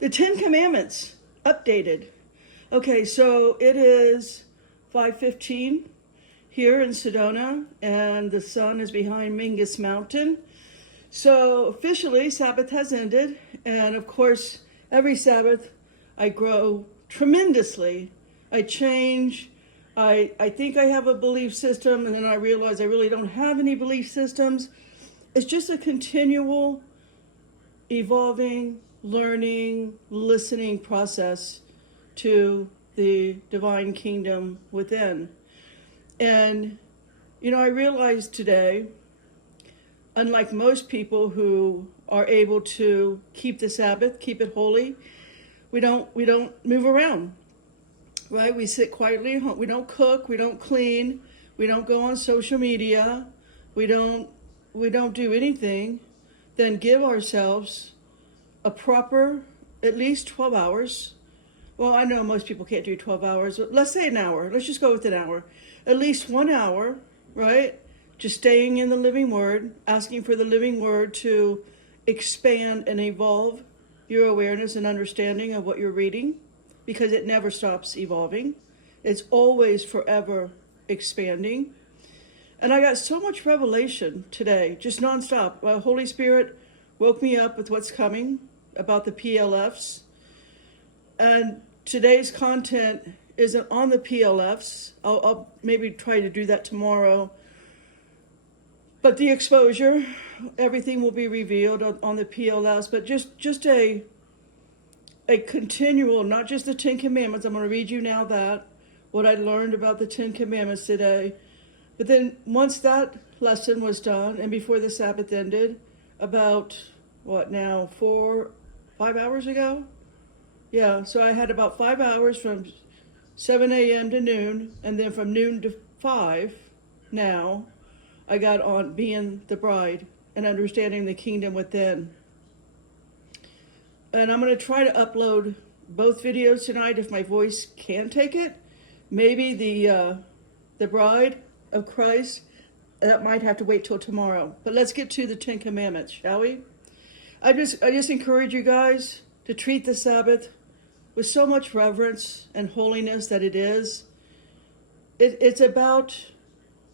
The Ten Commandments, updated. Okay, so it is 5:15 here in Sedona, and the sun is behind Mingus Mountain. So officially, Sabbath has ended, and of course, every Sabbath I grow tremendously. I change. I think I have a belief system, and then I realize I really don't have any belief systems. It's just a continual evolving, learning, listening process to the divine kingdom within. And, I realized today, unlike most people who are able to keep the Sabbath, keep it holy, we don't move around, right? We sit quietly at home. We don't cook. We don't clean. We don't go on social media. We don't do anything than give ourselves a proper, at least 12 hours. Well, I know most people can't do 12 hours, but let's say an hour. Let's just go with an hour. At least 1 hour, right? Just staying in the living word, asking for the living word to expand and evolve your awareness and understanding of what you're reading, because it never stops evolving. It's always forever expanding. And I got so much revelation today, just nonstop. Holy Spirit woke me up with what's coming about the PLFs. And today's content isn't on the PLFs. I'll maybe try to do that tomorrow. But the exposure, everything will be revealed on the PLFs. But just a continual, not just the Ten Commandments. I'm going to read you now what I learned about the Ten Commandments today. But then once that lesson was done, and before the Sabbath ended, about, 5 hours ago? Yeah, so I had about 5 hours from 7 a.m. to noon, and then from noon to 5 now, I got on being the bride and understanding the kingdom within. And I'm going to try to upload both videos tonight if my voice can take it. Maybe the bride of Christ, that might have to wait till tomorrow. But let's get to the Ten Commandments, shall we? I just encourage you guys to treat the Sabbath with so much reverence and holiness that it is. It's about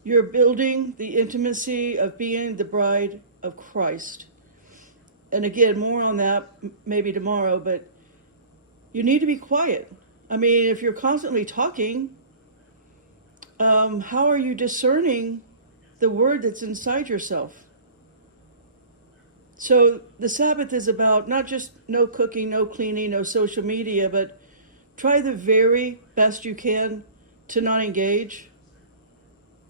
your building the intimacy of being the bride of Christ. And again, more on that maybe tomorrow, but you need to be quiet. I mean, if you're constantly talking, how are you discerning the word that's inside yourself? So the Sabbath is about not just no cooking, no cleaning, no social media, but try the very best you can to not engage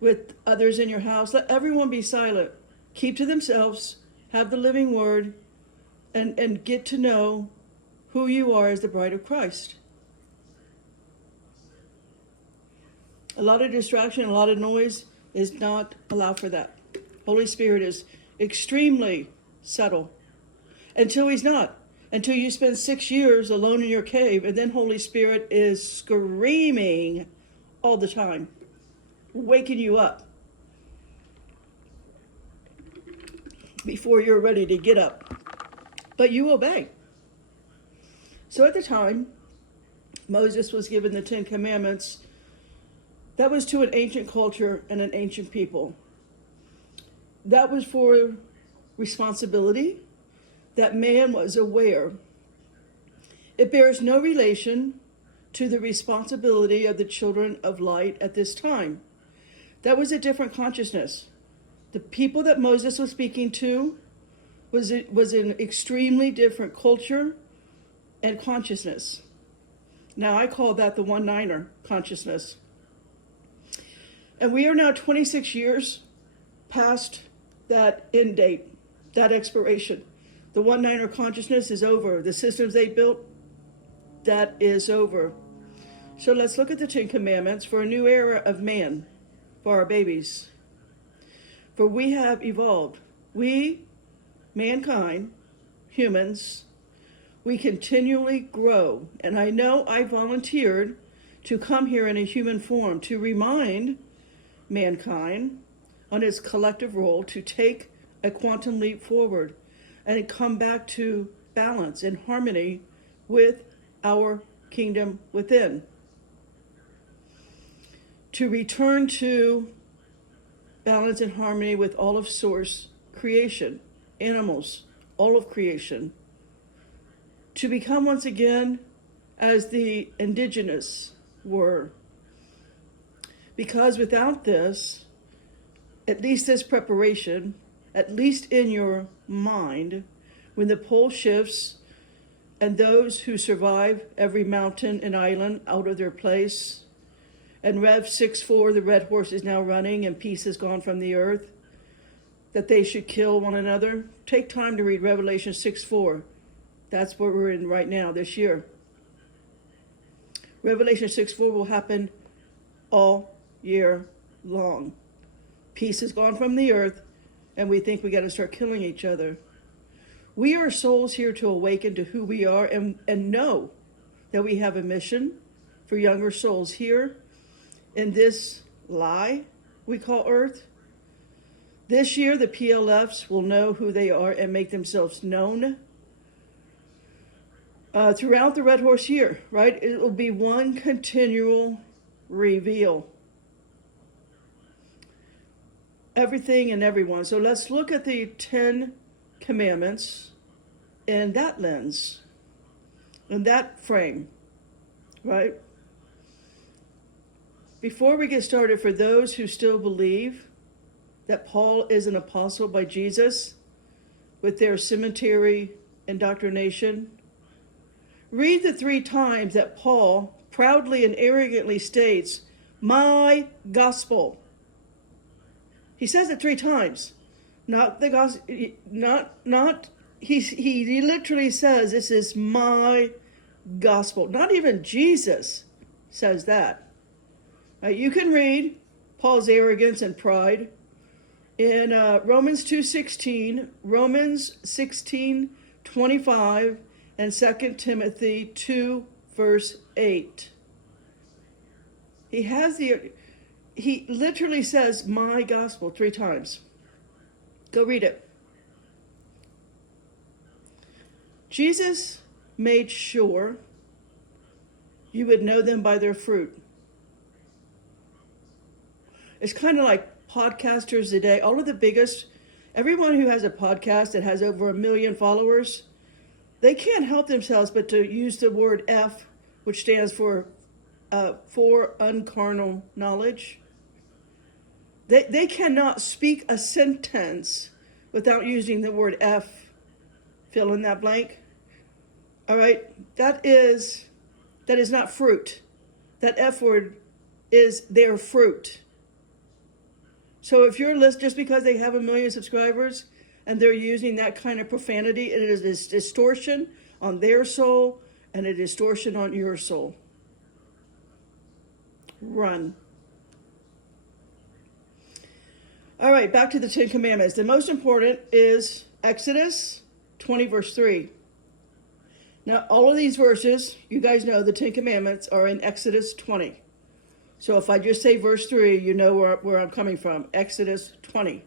with others in your house. Let everyone be silent. Keep to themselves, have the living word, and get to know who you are as the bride of Christ. A lot of distraction, a lot of noise is not allowed for that. Holy Spirit is extremely subtle until he's not. Until you spend 6 years alone in your cave, and then Holy Spirit is screaming all the time, waking you up before you're ready to get up. But you obey. So at the time Moses was given the Ten Commandments, that was to an ancient culture and an ancient people. That was for responsibility, that man was aware. It bears no relation to the responsibility of the children of light at this time. That was a different consciousness. The people that Moses was speaking to was an extremely different culture and consciousness. Now I call that the one-niner consciousness. And we are now 26 years past that end date, that expiration. The one-niner consciousness is over. The systems they built, that is over. So let's look at the Ten Commandments for a new era of man, for our babies. For we have evolved. We, mankind, humans, we continually grow. And I know I volunteered to come here in a human form to remind mankind on its collective role to take a quantum leap forward and come back to balance and harmony with our kingdom within. To return to balance and harmony with all of source creation, animals, all of creation. To become once again as the indigenous were. Because without this, at least this preparation, at least in your mind, when the pole shifts and those who survive every mountain and island out of their place, and Rev 6:4, the red horse is now running and peace has gone from the earth, that they should kill one another. Take time to read Revelation 6:4. That's where we're in right now this year. Revelation 6:4 will happen all year long. Peace has gone from the earth, and we think we got to start killing each other. We are souls here to awaken to who we are and know that we have a mission for younger souls here in this lie we call earth. This year, the PLFs will know who they are and make themselves known. Throughout the Red Horse year, right? It will be one continual reveal. Everything and everyone. So let's look at the 10 commandments in that lens, in that frame, right? Before we get started, for those who still believe that Paul is an apostle by Jesus with their cemetery indoctrination, read the 3 times that Paul proudly and arrogantly states, my gospel. He says it 3 times. Not the gospel, he literally says, this is my gospel. Not even Jesus says that. Now, you can read Paul's arrogance and pride in Romans 2:16, Romans 16:25, and 2 Timothy 2, verse 8. He literally says, my gospel 3 times. Go read it. Jesus made sure you would know them by their fruit. It's kind of like podcasters today. All of the biggest, everyone who has a podcast that has over 1 million followers, they can't help themselves but to use the word F, which stands for uncarnal knowledge. They cannot speak a sentence without using the word F. Fill in that blank. All right, that is not fruit. That F word is their fruit. So if you're just because they have 1 million subscribers and they're using that kind of profanity, it is a distortion on their soul and a distortion on your soul. Run. All right, back to the 10 commandments. The most important is Exodus 20, verse 3. Now, all of these verses, you guys know the 10 commandments are in Exodus 20. So if I just say verse 3, you know where I'm coming from. Exodus 20.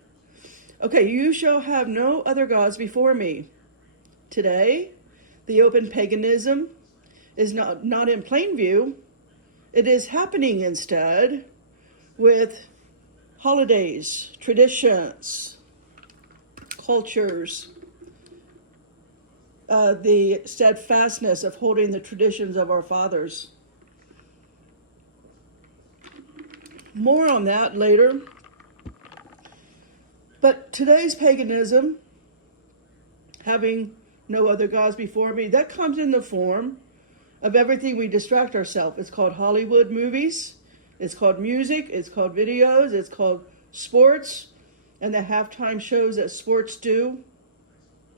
Okay, you shall have no other gods before me. Today, the open paganism is not in plain view. It is happening instead with holidays, traditions, cultures, the steadfastness of holding the traditions of our fathers. More on that later. But today's paganism, having no other gods before me, that comes in the form of everything we distract ourselves. It's called Hollywood movies. It's called music. It's called videos. It's called sports. And the halftime shows that sports do,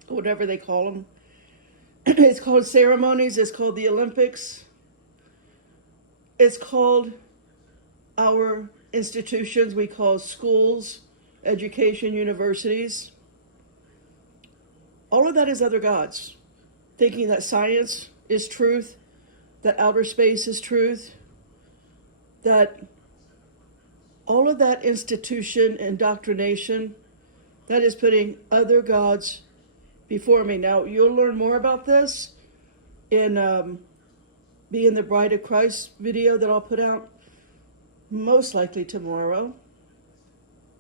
whatever they call them. It's called ceremonies. It's called the Olympics. It's called our institutions we call schools, education, universities. All of that is other gods. Thinking that science is truth, that outer space is truth, that all of that institution, indoctrination, that is putting other gods before me. Now, you'll learn more about this in Being the Bride of Christ video that I'll put out most likely tomorrow,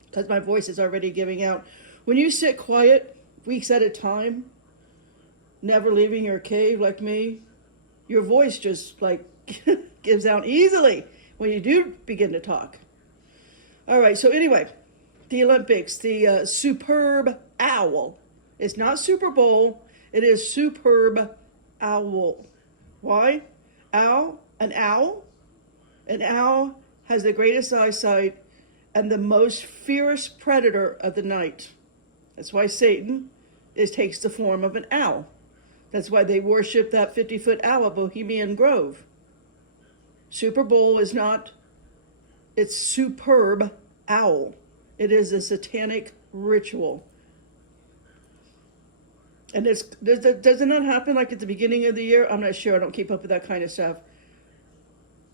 because my voice is already giving out. When you sit quiet weeks at a time, never leaving your cave like me, your voice just like gives out easily when you do begin to talk. All right, so anyway, the Olympics, the superb owl. It's not Super Bowl, it is superb owl. Why? Owl? An owl? An owl has the greatest eyesight and the most fierce predator of the night. That's why Satan takes the form of an owl. That's why they worship that 50-foot owl at Bohemian Grove. Super Bowl is not, it's superb owl. It is a satanic ritual. And does it not happen like at the beginning of the year? I'm not sure. I don't keep up with that kind of stuff.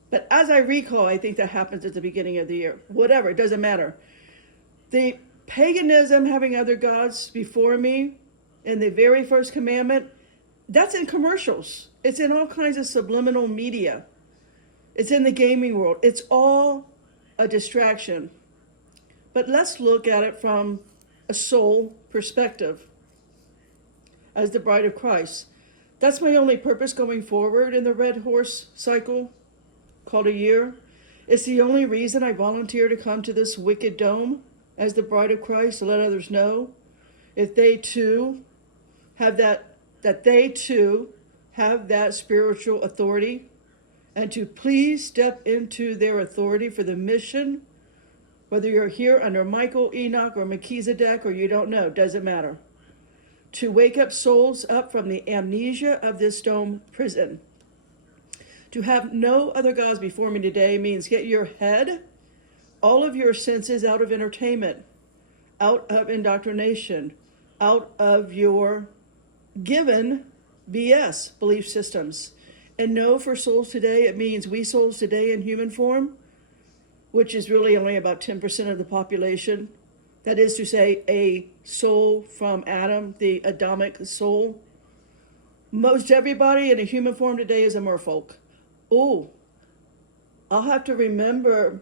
But as I recall, I think that happens at the beginning of the year. Whatever, it doesn't matter. The paganism, having other gods before me, in the very first commandment, that's in commercials. It's in all kinds of subliminal media. It's in the gaming world. It's all a distraction. But let's look at it from a soul perspective. As the bride of Christ. That's my only purpose going forward in the Red Horse cycle, called a year. It's the only reason I volunteer to come to this wicked dome as the bride of Christ, to let others know if they too have that they too have that spiritual authority, and to please step into their authority for the mission, whether you're here under Michael, Enoch, or Melchizedek, or you don't know, doesn't matter. To wake up souls up from the amnesia of this dome prison. To have no other gods before me today means get your head, all of your senses out of entertainment, out of indoctrination, out of your given BS, belief systems. And know for souls today, it means we souls today in human form, which is really only about 10% of the population. That is to say, a soul from Adam, the Adamic soul. Most everybody in a human form today is a merfolk. Oh, I'll have to remember,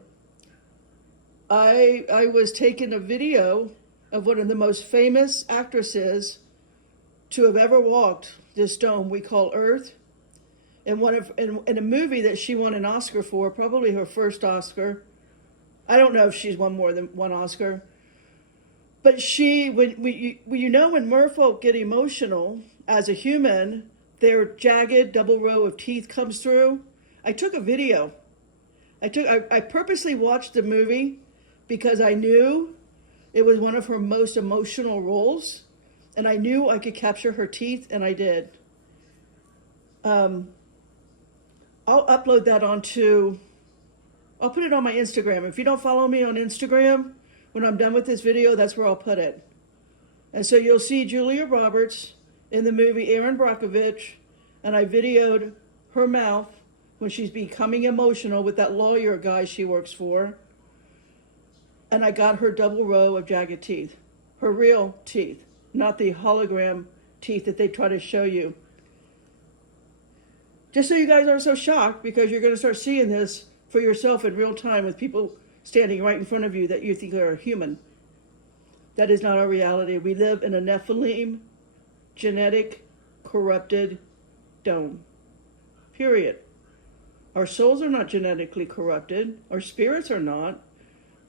I was taking a video of one of the most famous actresses to have ever walked this dome we call Earth. In a movie that she won an Oscar for, probably her first Oscar. I don't know if she's won more than one Oscar. But when merfolk get emotional as a human, their jagged double row of teeth comes through. I took a video. I purposely watched the movie because I knew it was one of her most emotional roles, and I knew I could capture her teeth, and I did. I'll upload that I'll put it on my Instagram. If you don't follow me on Instagram, when I'm done with this video, that's where I'll put it. And so you'll see Julia Roberts in the movie Erin Brockovich, and I videoed her mouth when she's becoming emotional with that lawyer guy she works for. And I got her double row of jagged teeth, her real teeth, not the hologram teeth that they try to show you. Just so you guys aren't so shocked, because you're going to start seeing this for yourself in real time with people standing right in front of you that you think are human. That is not our reality. We live in a Nephilim, genetic, corrupted dome. Period. Our souls are not genetically corrupted. Our spirits are not.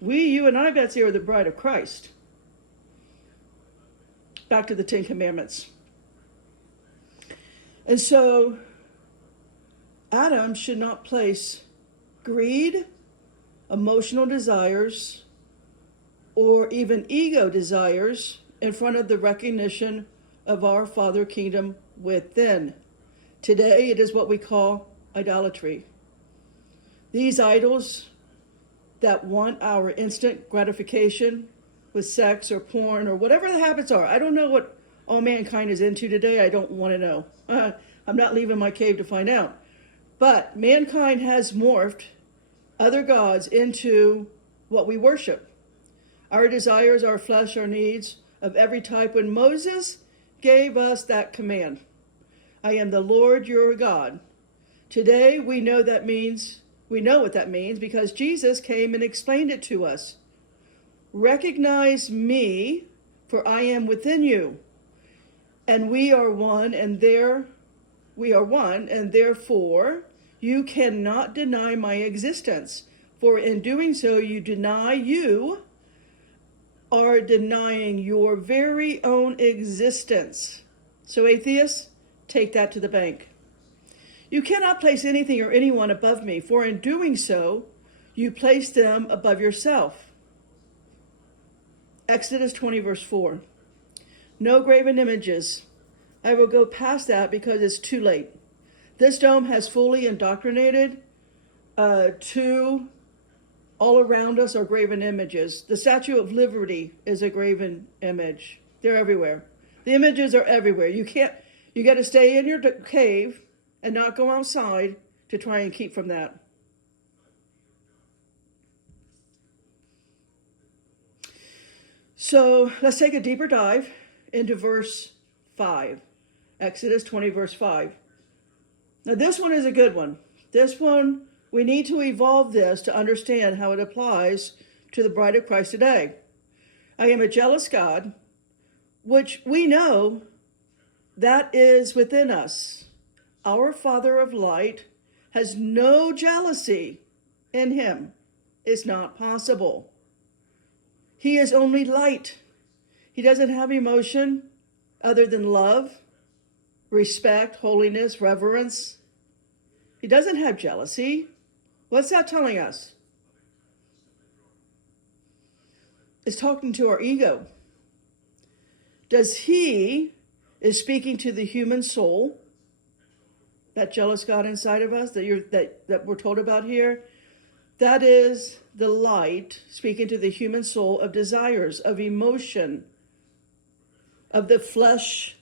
We, you, and I, Betsy, are the bride of Christ. Back to the Ten Commandments. And so, Adam should not place greed, emotional desires, or even ego desires in front of the recognition of our Father Kingdom within. Today, it is what we call idolatry. These idols that want our instant gratification with sex or porn or whatever the habits are. I don't know what all mankind is into today. I don't want to know. I'm not leaving my cave to find out. But mankind has morphed other gods into what we worship. Our desires, our flesh, our needs of every type. When Moses gave us that command, I am the Lord your God. Today we know what that means because Jesus came and explained it to us. Recognize me, for I am within you. And we are one, and therefore you cannot deny my existence. For in doing so, you are denying your very own existence. So atheists, take that to the bank. You cannot place anything or anyone above me, for in doing so, you place them above yourself. Exodus 20, verse 4. No graven images. I will go past that because it's too late. This dome has fully indoctrinated to all around us are graven images. The Statue of Liberty is a graven image. They're everywhere. The images are everywhere. You got to stay in your cave and not go outside to try and keep from that. So let's take a deeper dive into verse 5. Exodus 20, verse 5. Now this one is a good one. This one, we need to evolve this to understand how it applies to the bride of Christ today. I am a jealous God, which we know that is within us. Our Father of light has no jealousy in him. It's not possible. He is only light. He doesn't have emotion other than love, respect, holiness, reverence. He doesn't have jealousy. What's that telling us? It's talking to our ego. Is speaking to the human soul, that jealous God inside of us that we're told about here. That is the light speaking to the human soul of desires, of emotion, of the fleshly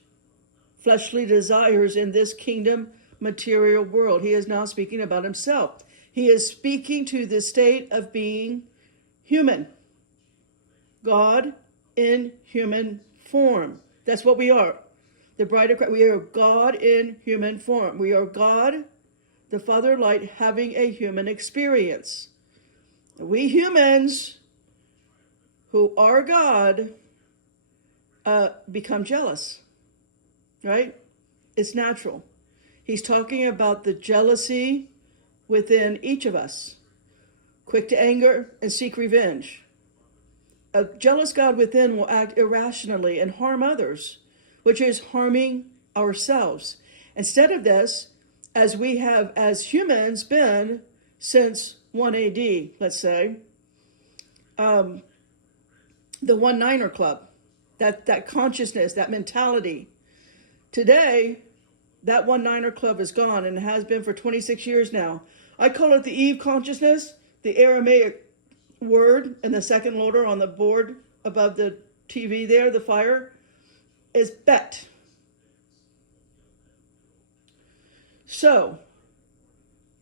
desires in this kingdom material world. He is now speaking about himself. He is speaking to the state of being human. God in human form. That's what we are. The bride of Christ. We are God in human form. We are God, the Father light, having a human experience. We humans who are God become jealous, right? It's natural. He's talking about the jealousy within each of us, quick to anger and seek revenge. A jealous God within will act irrationally and harm others, which is harming ourselves. Instead of this, as we have as humans been since 1 AD, let's say, the 1-9er club, that consciousness, that mentality. Today, that 1-9er club is gone and has been for 26 years now. I call it the Eve consciousness, the Aramaic word, and the second letter on the board above the TV there, the fire, is bet. So,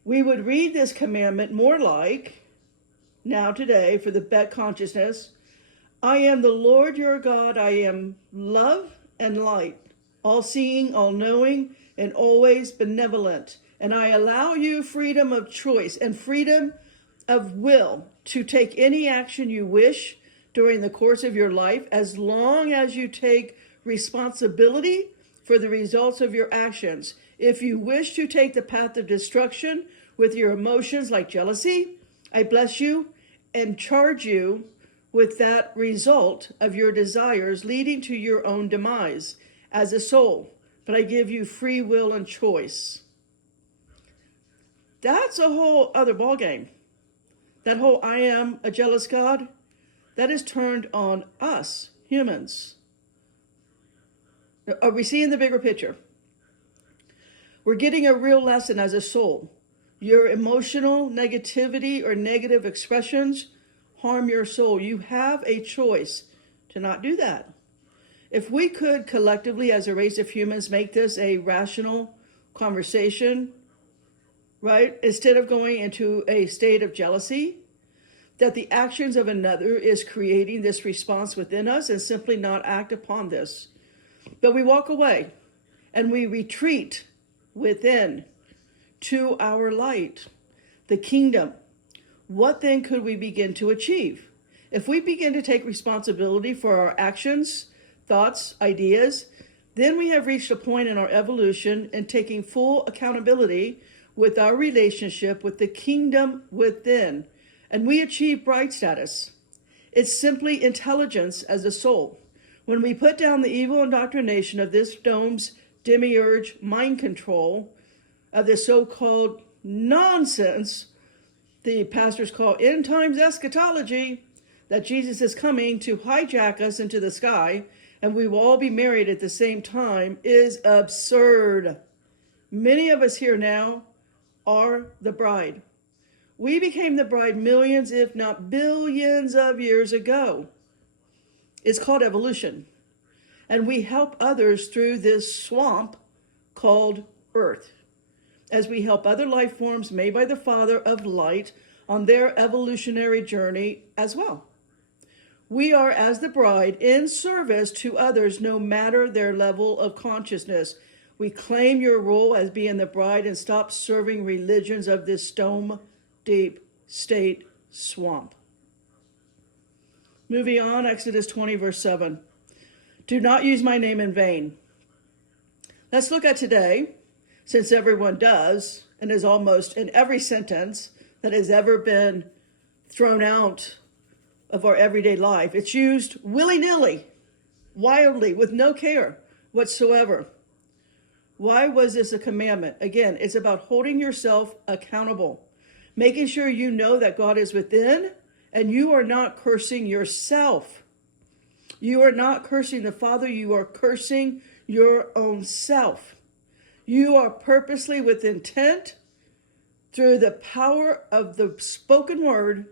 we would read this commandment more like, now today, for the bet consciousness, I am the Lord your God, I am love and light, all-seeing, all-knowing, and always benevolent. And I allow you freedom of choice and freedom of will to take any action you wish during the course of your life, as long as you take responsibility for the results of your actions. If you wish to take the path of destruction with your emotions like jealousy, I bless you and charge you with that result of your desires leading to your own demise as a soul. But I give you free will and choice. That's a whole other ballgame. That whole I am a jealous God, that is turned on us, humans. Are we seeing the bigger picture? We're getting a real lesson as a soul. Your emotional negativity or negative expressions harm your soul. You have a choice to not do that. If we could collectively as a race of humans make this a rational conversation, right? Instead of going into a state of jealousy, that the actions of another is creating this response within us and simply not act upon this. But we walk away and we retreat within, to our light, the kingdom. What then could we begin to achieve? If we begin to take responsibility for our actions, thoughts, ideas, then we have reached a point in our evolution in taking full accountability with our relationship with the kingdom within, and we achieve bride status. It's simply intelligence as a soul. When we put down the evil indoctrination of this dome's demiurge mind control, of this so-called nonsense the pastors call end times eschatology, that Jesus is coming to hijack us into the sky and we will all be married at the same time, is absurd. Many of us here now are the bride. We became the bride millions, if not billions of years ago. It's called evolution. And we help others through this swamp called Earth, as we help other life forms made by the Father of Light on their evolutionary journey as well. We are, as the bride, in service to others no matter their level of consciousness. We claim your role as being the bride and stop serving religions of this stone deep state swamp. Moving on, Exodus 20, verse 7. Do not use my name in vain. Let's look at today, since everyone does, and is almost in every sentence that has ever been thrown out of our everyday life. It's used willy-nilly, wildly, with no care whatsoever. Why was this a commandment? Again, it's about holding yourself accountable, making sure you know that God is within and you are not cursing yourself. You are not cursing the Father, you are cursing your own self. You are purposely with intent through the power of the spoken word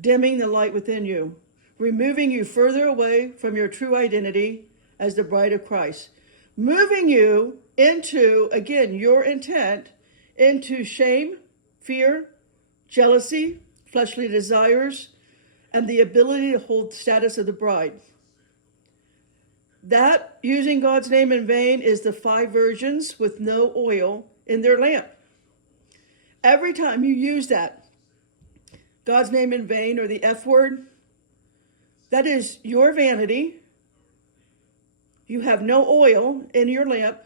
dimming the light within you, removing you further away from your true identity as the bride of Christ, moving you into, again, your intent, into shame, fear, jealousy, fleshly desires, and the ability to hold status of the bride. That, using God's name in vain, is the 5 virgins with no oil in their lamp. Every time you use that, God's name in vain, or the F word, that is your vanity. You have no oil in your lamp,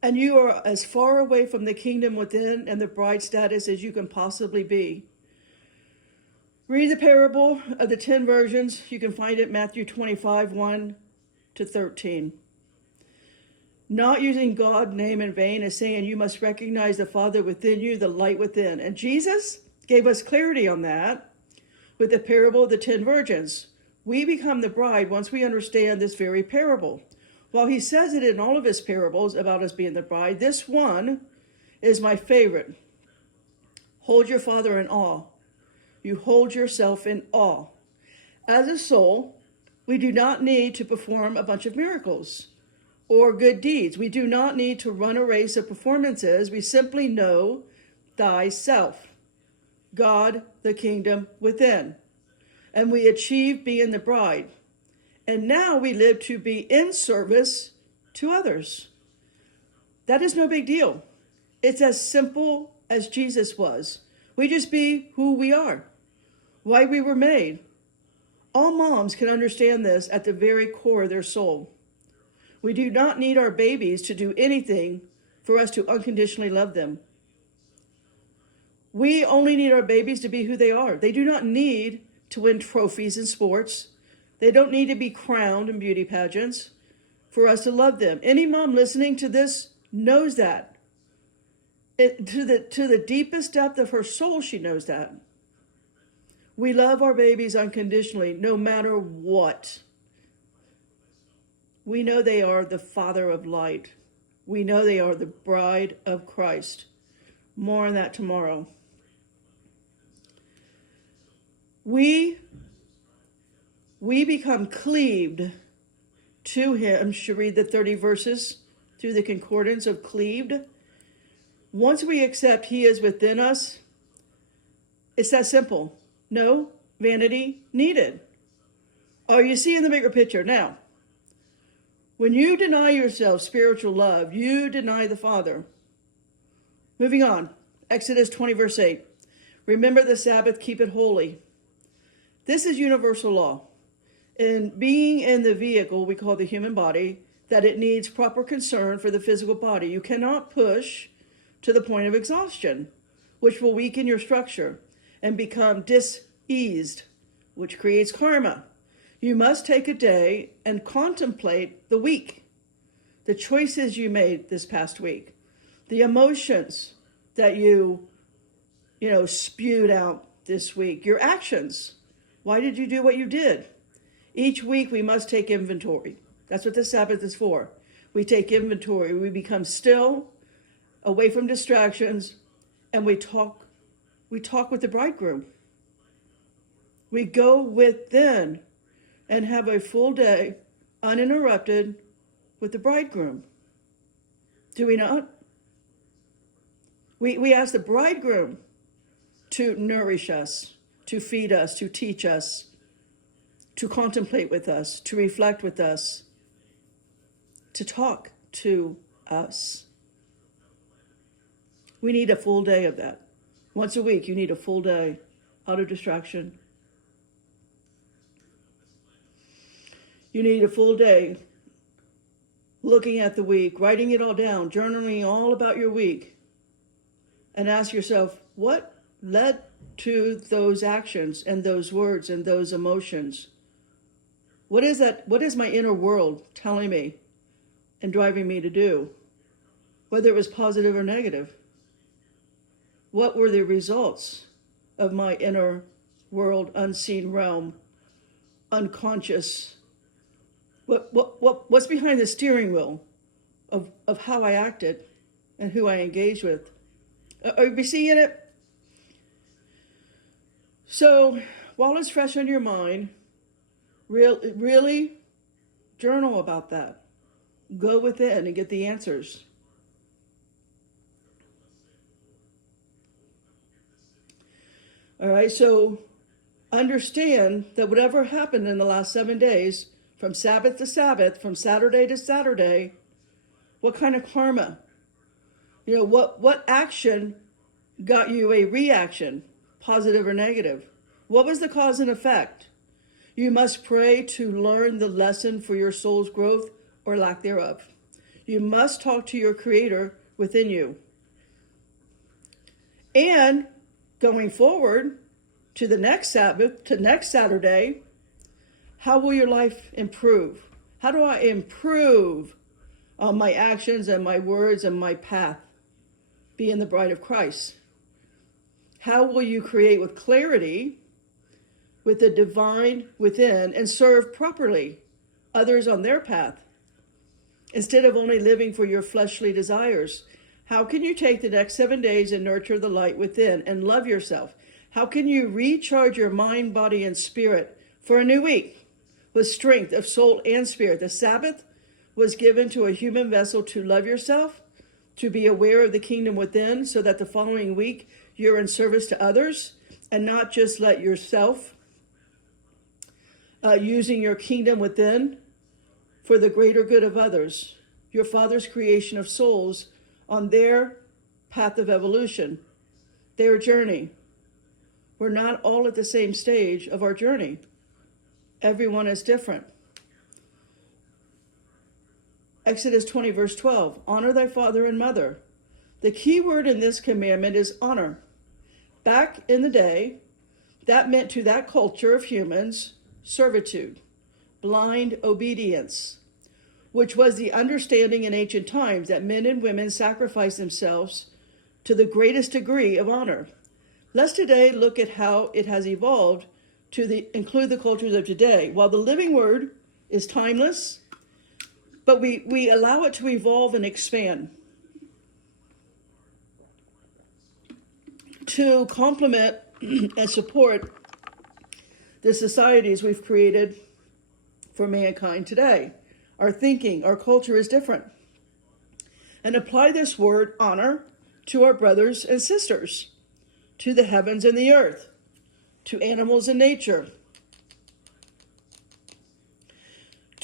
and you are as far away from the kingdom within and the bride status as you can possibly be. Read the parable of the 10 virgins. You can find it Matthew 25, 1 to 13. Not using God's name in vain is saying you must recognize the Father within you, the light within. And Jesus gave us clarity on that with the parable of the 10 virgins. We become the bride once we understand this very parable. While he says it in all of his parables about us being the bride, this one is my favorite. Hold your Father in awe. You hold yourself in awe. As a soul, we do not need to perform a bunch of miracles or good deeds. We do not need to run a race of performances. We simply know thyself, God, the kingdom within. And we achieve being the bride. And now we live to be in service to others. That is no big deal. It's as simple as Jesus was. We just be who we are, why we were made. All moms can understand this at the very core of their soul. We do not need our babies to do anything for us to unconditionally love them. We only need our babies to be who they are. They do not need to win trophies in sports. They don't need to be crowned in beauty pageants for us to love them. Any mom listening to this knows that. To the deepest depth of her soul, she knows that. We love our babies unconditionally, no matter what. We know they are the Father of Light. We know they are the bride of Christ. More on that tomorrow. We become cleaved to him. Should read the 30 verses through the concordance of cleaved. Once we accept he is within us, it's that simple. No vanity needed. Are you seeing the bigger picture? Now, When you deny yourself spiritual love, you deny the Father. Moving on, Exodus 20, verse 8. Remember the Sabbath, keep it holy. This is universal law. In being in the vehicle we call the human body, that it needs proper concern for the physical body. You cannot push to the point of exhaustion, which will weaken your structure and become diseased, which creates karma. You must take a day and contemplate the week, the choices you made this past week, the emotions that you spewed out this week, your actions. Why did you do what you did? Each week we must take inventory. That's what the Sabbath is for. We take inventory. We become still, away from distractions, and we talk with the bridegroom. We go within and have a full day, uninterrupted, with the bridegroom. Do we not? We ask the bridegroom to nourish us, to feed us, to teach us, to contemplate with us, to reflect with us, to talk to us. We need a full day of that. Once a week, you need a full day out of distraction. You need a full day looking at the week, writing it all down, journaling all about your week, and ask yourself, what led to those actions and those words and those emotions? What is that? What is my inner world telling me and driving me to do? Whether it was positive or negative. What were the results of my inner world, unseen realm, unconscious? What's behind the steering wheel of how I acted and who I engaged with? Are you seeing it? So while it's fresh on your mind, really journal about that. Go within and get the answers. All right, so understand that whatever happened in the last 7 days, from Sabbath to Sabbath, from Saturday to Saturday, what kind of karma? What action got you a reaction, positive or negative? What was the cause and effect? You must pray to learn the lesson for your soul's growth or lack thereof. You must talk to your Creator within you. And going forward to the next Sabbath, to next Saturday, how will your life improve? How do I improve my actions and my words and my path, being the bride of Christ? How will you create with clarity, with the divine within, and serve properly others on their path, instead of only living for your fleshly desires? How can you take the next 7 days and nurture the light within and love yourself? How can you recharge your mind, body, and spirit for a new week with strength of soul and spirit? The Sabbath was given to a human vessel to love yourself, to be aware of the kingdom within, so that the following week you're in service to others and not just let yourself using your kingdom within for the greater good of others, your Father's creation of souls on their path of evolution, their journey. We're not all at the same stage of our journey. Everyone is different. Exodus 20, verse 12, honor thy father and mother. The key word in this commandment is honor. Back in the day, that meant to that culture of humans, servitude, blind obedience, which was the understanding in ancient times that men and women sacrificed themselves to the greatest degree of honor. Let's today look at how it has evolved to include the cultures of today. While the living word is timeless, but we allow it to evolve and expand to complement and support the societies we've created for mankind today. Our thinking, our culture is different. And apply this word honor to our brothers and sisters, to the heavens and the earth, to animals and nature,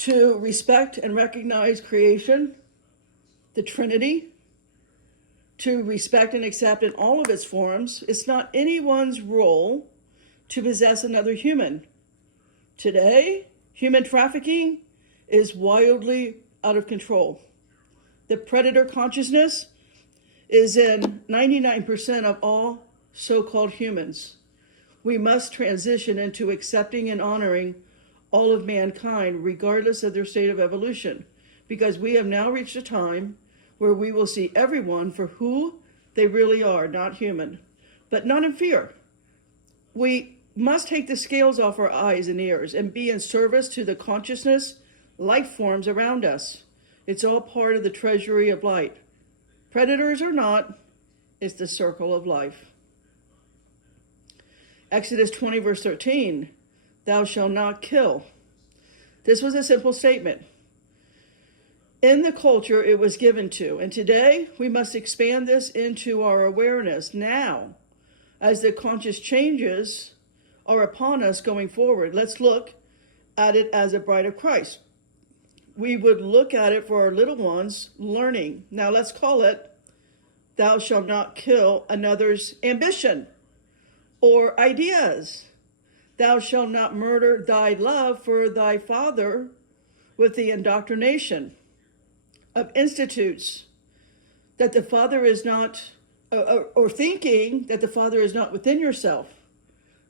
to respect and recognize creation, the Trinity, to respect and accept in all of its forms. It's not anyone's role to possess another human. Today, human trafficking is wildly out of control. The predator consciousness is in 99% of all so-called humans. We must transition into accepting and honoring all of mankind, regardless of their state of evolution, because we have now reached a time where we will see everyone for who they really are, not human, but not in fear. We must take the scales off our eyes and ears and be in service to the consciousness, life forms around us. It's all part of the treasury of light. Predators or not, it's the circle of life. Exodus 20, verse 13, thou shalt not kill. This was a simple statement. In the culture it was given to, and today we must expand this into our awareness now as the conscious changes are upon us going forward. Let's look at it as a bride of Christ. We would look at it for our little ones learning. Now let's call it, thou shalt not kill another's ambition or ideas. Thou shalt not murder thy love for thy father with the indoctrination of institutes that the father is not, or thinking that the father is not within yourself,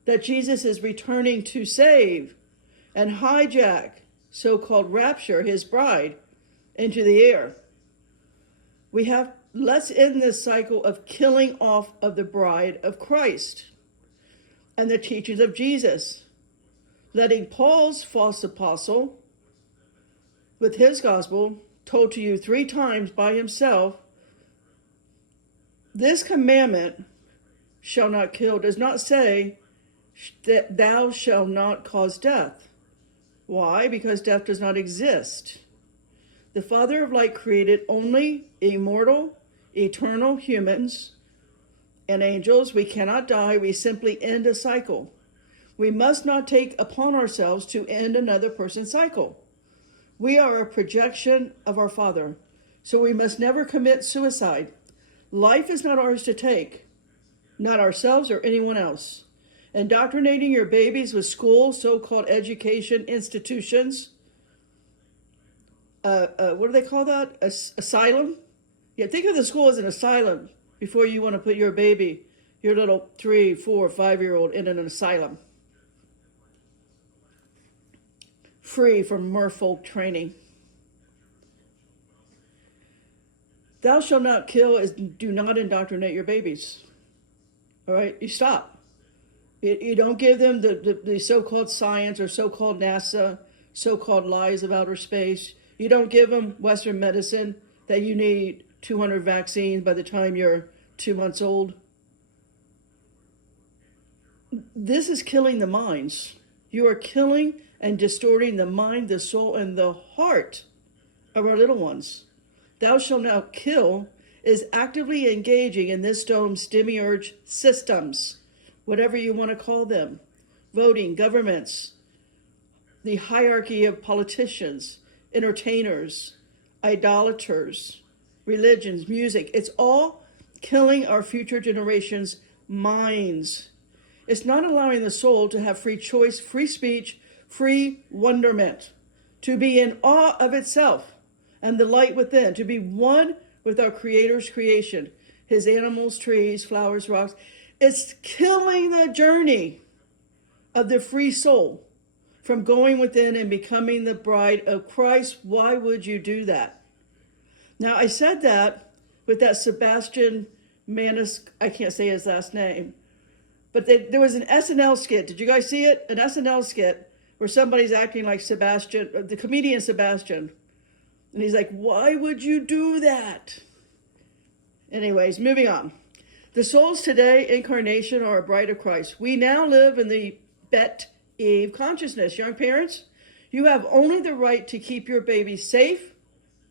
that Jesus is returning to save and hijack, so-called rapture, his bride into the air. Let's end this cycle of killing off of the bride of Christ and the teachings of Jesus, letting Paul's false apostle, with his gospel, told to you 3 times by himself, this commandment, shall not kill, does not say that thou shalt not cause death. Why? Because death does not exist. The Father of light created only immortal, eternal humans and angels. We cannot die. We simply end a cycle. We must not take upon ourselves to end another person's cycle. We are a projection of our Father, so we must never commit suicide. Life is not ours to take, not ourselves or anyone else. Indoctrinating your babies with school, so-called education institutions, what do they call that? Asylum? Yeah, think of the school as an asylum before you want to put your baby, your little 3, 4, 5-year-old in an asylum. Free from merfolk training. Thou shalt not kill is do not indoctrinate your babies. All right, you stop. You don't give them the so-called science or so-called NASA, so-called lies of outer space. You don't give them Western medicine that you need 200 vaccines by the time you're 2 months old. This is killing the minds. You are killing and distorting the mind, the soul, and the heart of our little ones. Thou shalt not kill is actively engaging in this dome's demiurge systems, whatever you want to call them, voting, governments, the hierarchy of politicians, entertainers, idolaters, religions, music. It's all killing our future generations' minds. It's not allowing the soul to have free choice, free speech, free wonderment, to be in awe of itself and the light within, to be one with our Creator's creation, his animals, trees, flowers, rocks. It's killing the journey of the free soul from going within and becoming the bride of Christ. Why would you do that? Now, I said that with that Sebastian Manis, I can't say his last name, but there was an SNL skit. Did you guys see it? An SNL skit where somebody's acting like Sebastian, the comedian Sebastian. And he's like, why would you do that? Anyways, moving on. The souls today, incarnation, are a bride of Christ. We now live in the Bet Eve consciousness. Young parents, you have only the right to keep your baby safe,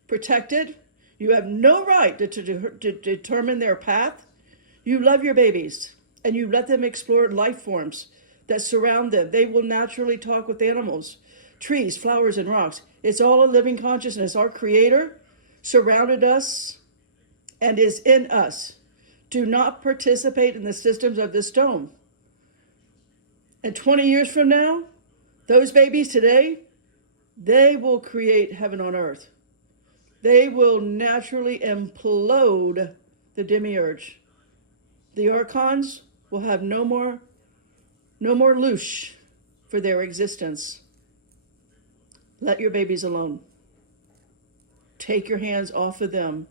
protected. You have no right to determine their path. You love your babies, and you let them explore life forms that surround them. They will naturally talk with animals. trees, flowers, and rocks. It's all a living consciousness. Our Creator surrounded us and is in us. Do not participate in the systems of this dome. And 20 years from now, those babies today, they will create heaven on earth. They will naturally implode the demiurge. The archons will have no more louche for their existence. Let your babies alone. Take your hands off of them.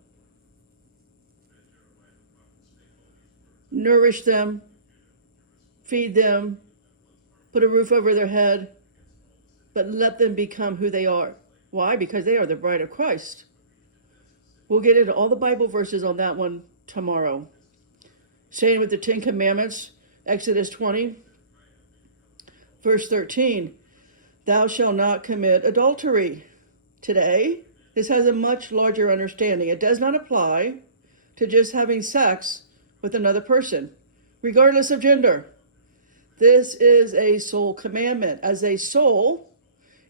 Nourish them. Feed them. Put a roof over their head. But let them become who they are. Why? Because they are the bride of Christ. We'll get into all the Bible verses on that one tomorrow. Same with the 10 Commandments, Exodus 20, verse 13. Thou shalt not commit adultery. Today, this has a much larger understanding. It does not apply to just having sex with another person, regardless of gender. This is a soul commandment. As a soul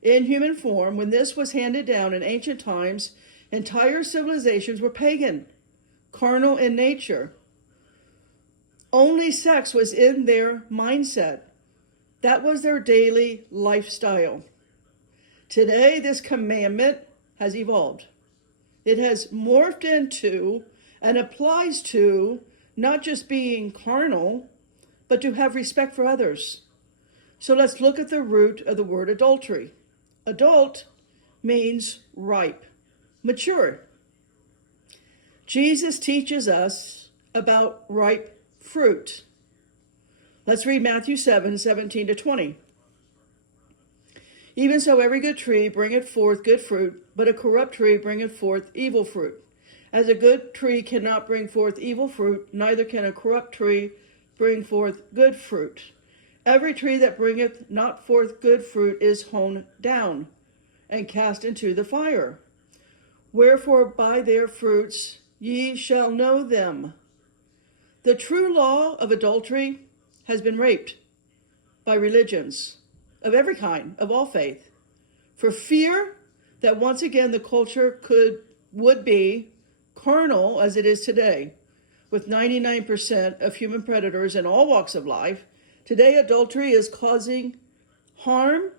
in human form, when this was handed down in ancient times, entire civilizations were pagan, carnal in nature. Only sex was in their mindset. That was their daily lifestyle. Today, this commandment has evolved. It has morphed into and applies to not just being carnal, but to have respect for others. So let's look at the root of the word adultery. Adult means ripe, mature. Jesus teaches us about ripe fruit. Let's read Matthew 7, 17 to 20. Even so, every good tree bringeth forth good fruit, but a corrupt tree bringeth forth evil fruit. As a good tree cannot bring forth evil fruit, neither can a corrupt tree bring forth good fruit. Every tree that bringeth not forth good fruit is hewn down and cast into the fire. Wherefore by their fruits ye shall know them. The true law of adultery has been raped by religions of every kind, of all faith, for fear that once again the culture would be carnal as it is today, with 99% of human predators in all walks of life. Today, adultery is causing harm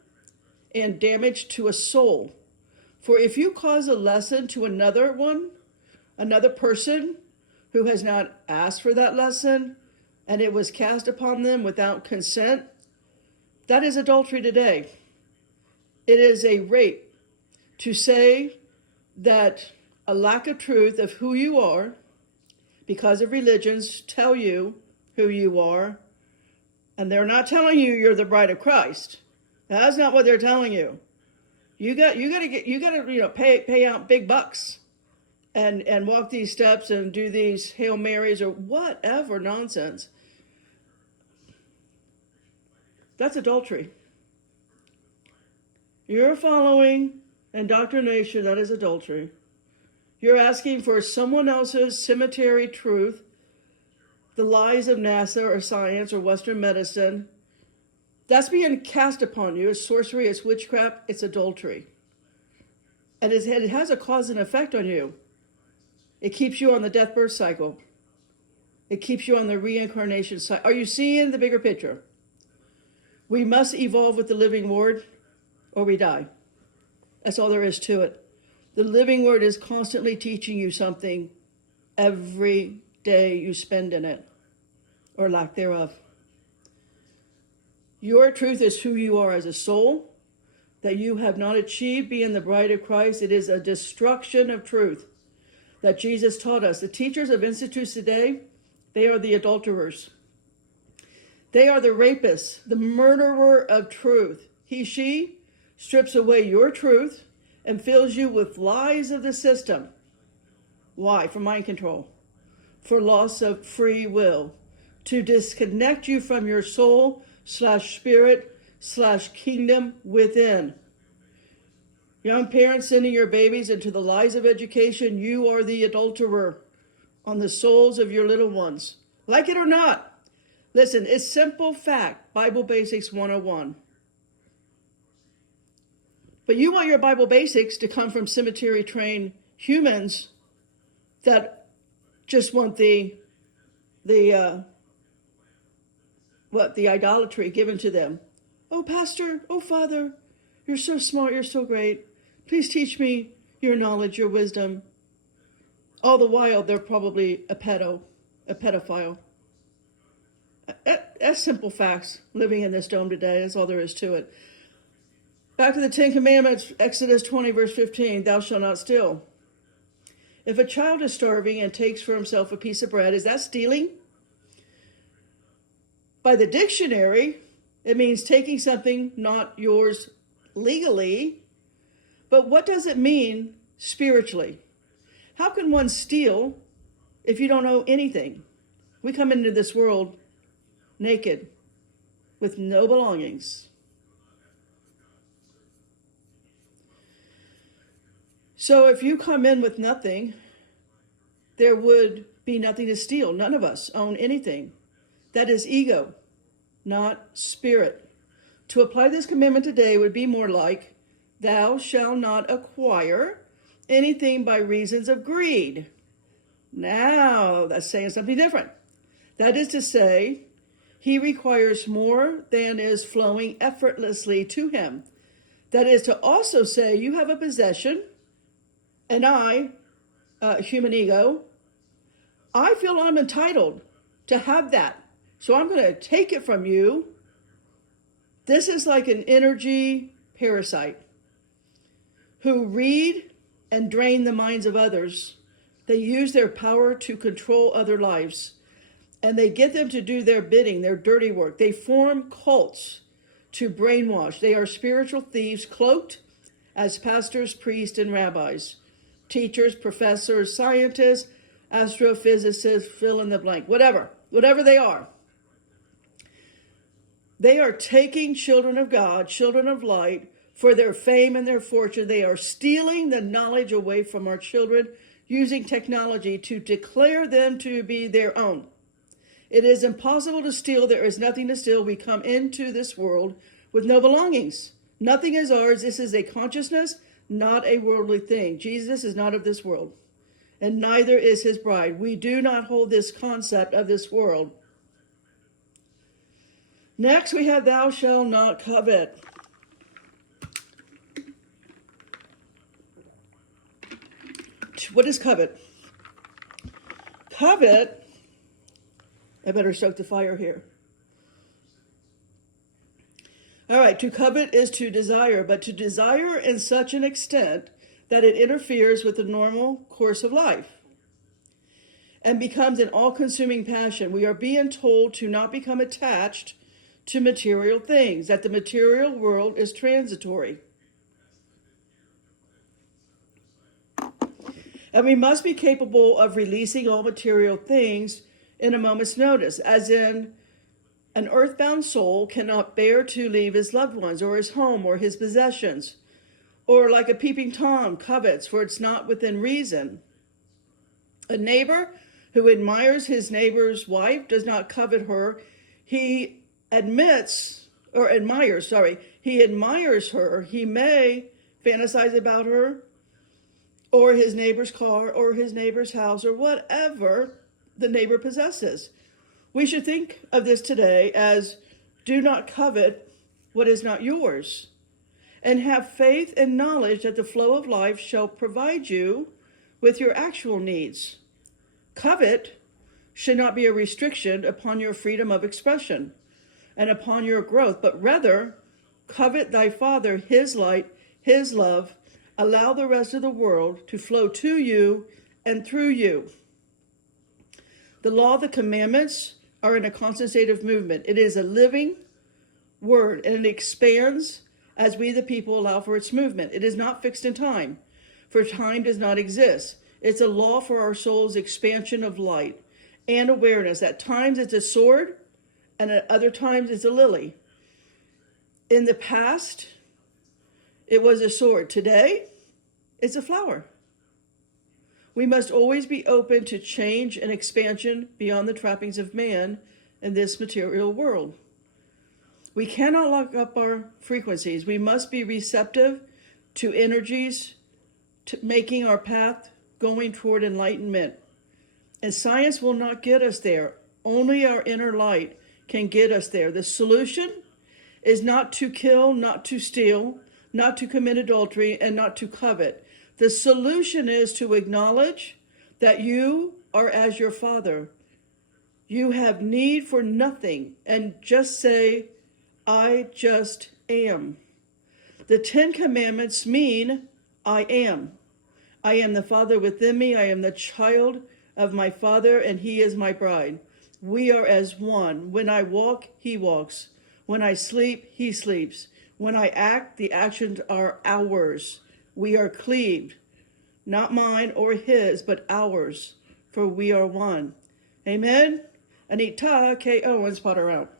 and damage to a soul. For if you cause a lesson to another person who has not asked for that lesson, and it was cast upon them without consent, that is adultery today. It is a rape to say that a lack of truth of who you are, because of religions, tell you who you are, and they're not telling you you're the bride of Christ. That's not what they're telling you. You got to pay out big bucks and walk these steps and do these Hail Marys or whatever nonsense. That's adultery. You're following indoctrination. That is adultery. You're asking for someone else's cemetery truth, the lies of NASA or science or Western medicine. That's being cast upon you. It's sorcery, it's witchcraft, it's adultery. And it has a cause and effect on you. It keeps you on the death-birth cycle. It keeps you on the reincarnation cycle. Are you seeing the bigger picture? We must evolve with the living word or we die. That's all there is to it. The living word is constantly teaching you something every day you spend in it, or lack thereof. Your truth is who you are as a soul, that you have not achieved being the bride of Christ. It is a destruction of truth that Jesus taught us. The teachers of institutes today, they are the adulterers. They are the rapists, the murderer of truth. She strips away your truth and fills you with lies of the system. Why? For mind control, for loss of free will, to disconnect you from your soul /spirit /kingdom within. Young parents sending your babies into the lies of education, you are the adulterer on the souls of your little ones. Like it or not. Listen, it's simple fact. Bible Basics 101. But you want your Bible basics to come from cemetery-trained humans that just want the idolatry given to them. Oh, Pastor, oh, Father, you're so smart, you're so great. Please teach me your knowledge, your wisdom. All the while, they're probably a pedophile. That's simple facts living in this dome today. That's all there is to it. Back to the 10 Commandments, Exodus 20, verse 15, thou shalt not steal. If a child is starving and takes for himself a piece of bread, is that stealing? By the dictionary, it means taking something not yours legally. But what does it mean spiritually? How can one steal if you don't know anything? We come into this world naked, with no belongings. So if you come in with nothing, there would be nothing to steal. None of us own anything. That is ego, not spirit. To apply this commandment today would be more like, thou shalt not acquire anything by reasons of greed. Now, that's saying something different. That is to say, he requires more than is flowing effortlessly to him. That is to also say, you have a possession, and I, human ego, I feel I'm entitled to have that. So I'm going to take it from you. This is like an energy parasite who read and drain the minds of others. They use their power to control other lives, and they get them to do their bidding, their dirty work. They form cults to brainwash. They are spiritual thieves cloaked as pastors, priests, and rabbis, teachers, professors, scientists, astrophysicists, fill in the blank, whatever they are. They are taking children of God, children of light, for their fame and their fortune. They are stealing the knowledge away from our children, using technology to declare them to be their own. It is impossible to steal. There is nothing to steal. We come into this world with no belongings. Nothing is ours. This is a consciousness, not a worldly thing. Jesus is not of this world, and neither is his bride. We do not hold this concept of this world. Next, we have thou shalt not covet. What is covet? Covet, I better stoke the fire here. All right, to covet is to desire, but to desire in such an extent that it interferes with the normal course of life and becomes an all-consuming passion. We are being told to not become attached to material things, that the material world is transitory. And we must be capable of releasing all material things in a moment's notice, as in an earthbound soul cannot bear to leave his loved ones or his home or his possessions, or like a peeping Tom covets, for it's not within reason. A neighbor who admires his neighbor's wife does not covet her. He admires her. He may fantasize about her, or his neighbor's car, or his neighbor's house, or whatever the neighbor possesses. We should think of this today as, do not covet what is not yours, and have faith and knowledge that the flow of life shall provide you with your actual needs. Covet should not be a restriction upon your freedom of expression and upon your growth, but rather covet thy Father, his light, his love. Allow the rest of the world to flow to you and through you. The law, the commandments, are in a constant state of movement. It is a living word, and it expands as we, the people, allow for its movement. It is not fixed in time, for time does not exist. It's a law for our soul's expansion of light and awareness. At times it's a sword, and at other times it's a lily. In the past, it was a sword. Today, it's a flower. We must always be open to change and expansion beyond the trappings of man in this material world. We cannot lock up our frequencies. We must be receptive to energies, to making our path going toward enlightenment. And science will not get us there. Only our inner light can get us there. The solution is not to kill, not to steal, not to commit adultery, and not to covet. The solution is to acknowledge that you are as your Father. You have need for nothing, and just say, I just am. The 10 Commandments mean I am. I am the Father within me. I am the child of my Father, and He is my bride. We are as one. When I walk, He walks. When I sleep, He sleeps. When I act, the actions are ours. We are cleaved, not mine or His, but ours, for we are one. Amen? Anita, K.O., and Spotter out.